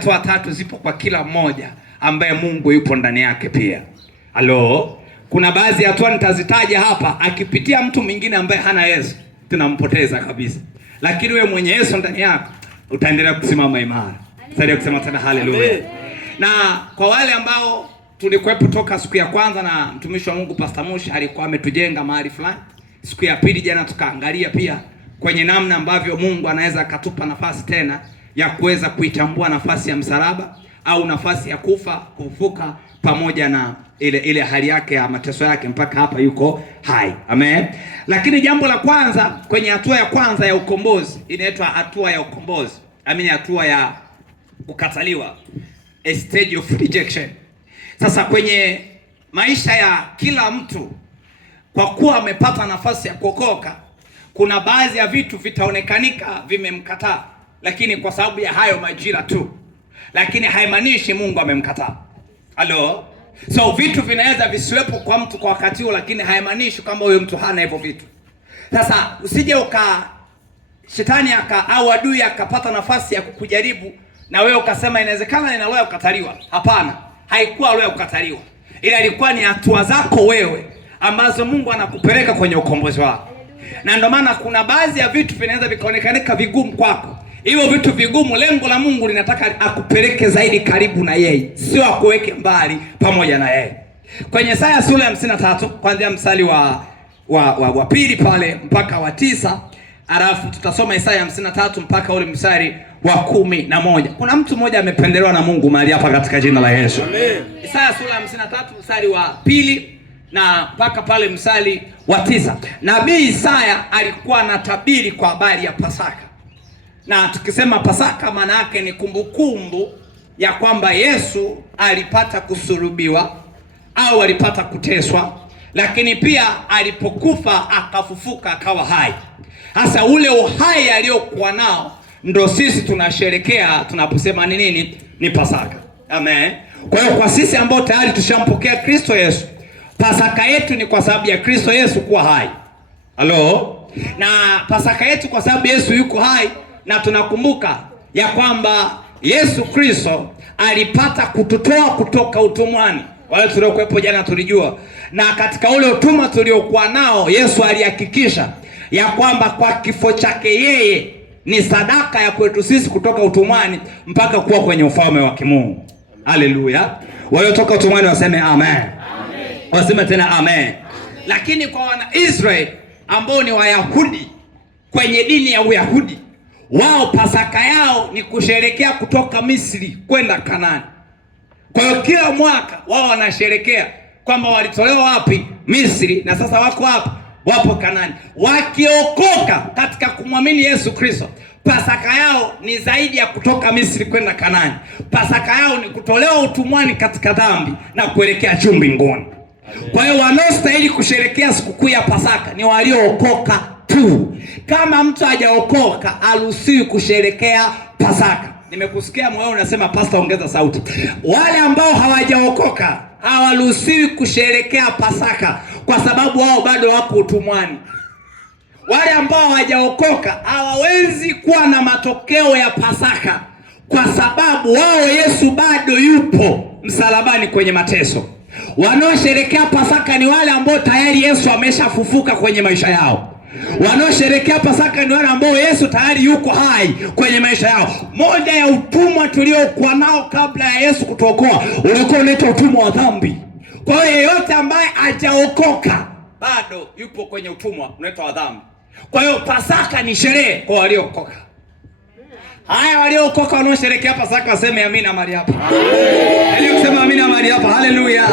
hatua tatu zipo kwa kila mmoja ambaye Mungu yupo ndani yake pia. Halo, kuna baadhi ya hatua nitazitaja hapa, akipitia mtu mwingine ambaye hana Yesu tunampoteza kabisa. Lakini wewe mwenye Yesu ndani yako utaendelea kusimama imara. Sasa kusema tena haleluya. Na kwa wale ambao tulikuwepo toka siku ya kwanza na mtumishi wa Mungu Pastor Mushi alikuwa ametujenga mahali fulani. Siku ya pili jana tukaangalia pia kwenye namna ambavyo Mungu anaweza akatupa nafasi tena ya kuweza kuitambua nafasi ya msalaba au nafasi ya kufufuka pamoja na ile hali yake ya mateso yake mpaka hapa yuko hai. Amen. Lakini jambo la kwanza kwenye hatua ya kwanza ya ukombozi inaitwa hatua ya ukombozi. Hatua ya kukataliwa. A stage of rejection. Sasa kwenye maisha ya kila mtu, kwa kuwa amepata nafasi ya kuokoka, kuna baadhi ya vitu vitaonekanika vimemkataa, lakini kwa sababu ya hayo majira tu, lakini haimaanishi Mungu amemkataa. Halo? So vitu vinaweza visiwepo kwa mtu kwa wakati huo, lakini haimaanishi kama huyo mtu hana hivyo vitu. Sasa usije shetani au adui akapata nafasi ya kukujaribu na wewe ukasema inawezekana nina roho ya kukataliwa. Hapana, haikuwa roho ya kukataliwa. Ila ilikuwa ni hatua zako wewe ambazo Mungu anakupeleka kwenye ukombozi wako. Na ndio maana kuna baadhi ya vitu vinaweza vikaonekana vigumu kwako. Hivyo vitu vigumu, lengo la Mungu linataka akupeleke zaidi karibu na yeye, sio akuweke mbali pamoja na yeye. Kwenye Isaya sura ya 53 kuanzia mstari wa pili pale mpaka wa 9, alafu tutasoma Isaya 53 mpaka ule mstari wa 11. Kuna mtu mmoja amependelewa na Mungu mahali hapa katika jina la Yesu. Amen. Isaya sura ya 53 mstari wa pili na mpaka pale mstari wa 9. Nabii Isaya alikuwa anatabiri kwa habari ya Pasaka. Na tukisema Pasaka maana yake ni kumbukumbu ya kwamba Yesu alipata kusulubiwa au alipata kuteswa, lakini pia alipokufa akafufuka akawa hai. Hasa ule uhai aliokuwa nao ndo sisi tunasherekea tunaposema ni nini? Ni Pasaka. Amen. Kwa hiyo kwa sisi ambao tayari tushampokea Kristo Yesu, Pasaka yetu ni kwa sababu ya Kristo Yesu kuwa hai. Halo? Na Pasaka yetu kwa sababu Yesu yuko hai, na tunakumbuka ya kwamba Yesu Kristo alipata kututoa kutoka utumwani. Wale tuliokuwepo jana tulijua. Na katika ule utumwa tuliokuwa nao, Yesu alihakikisha ya kwamba kwa kifo chake yeye ni sadaka ya kwetu sisi kutoka utumwani mpaka kuwa kwenye ufalme wa kimungu. Haleluya. Waliotoka utumwani waseme amen. Amen. Waseme tena amen. Lakini kwa wana Israeli ambao ni Wayahudi kwenye dini ya Uyahudi, wao Pasaka yao ni kusherekea kutoka Misri kwenda Kanaani. Kwa hiyo kila mwaka wao wanasherekea kwamba walitolewa wapi? Misri, na sasa wako hapa, wapo Kanaani. Wakiokoka katika kumwamini Yesu Kristo, Pasaka yao ni zaidi ya kutoka Misri kwenda Kanaani. Pasaka yao ni kutolewa utumwani katika dhambi na kuelekea juu mbinguni. Kwa hiyo wanaostahili kusherekea sikukuu ya Pasaka ni waliookoka tu. Kama mtu hajaokoka haruhusiwi kusherekea Pasaka. Nimekusikia moyo unasema pastor, ongeza sauti. Wale ambao hawajaokoka hawaruhusiwi kusherekea Pasaka kwa sababu wao bado wako utumwani. Wale ambao hawajaokoka hawawezi kuwa na matokeo ya Pasaka kwa sababu wao Yesu bado yupo msalabani kwenye mateso. Wanaosherekea Pasaka ni wale ambao tayari Yesu ameshafufuka kwenye maisha yao. Wanaosherekea Pasaka ni wale ambao Yesu tayari yuko hai kwenye maisha yao. Moja ya utumwa tuliokuwa nao kabla ya Yesu kutuokoa ulikuwa unaitwa utumwa wa dhambi. Kwa hiyo yeyote ambaye hajaokoka bado yupo kwenye utumwa unaitwa wa dhambi. Kwa hiyo Pasaka ni sherehe kwa waliookoka. Haya, waliookoka wanaosherekea Pasaka waseme amina mahali hapa. Amen. Ili kusema amina mahali hapa. Haleluya.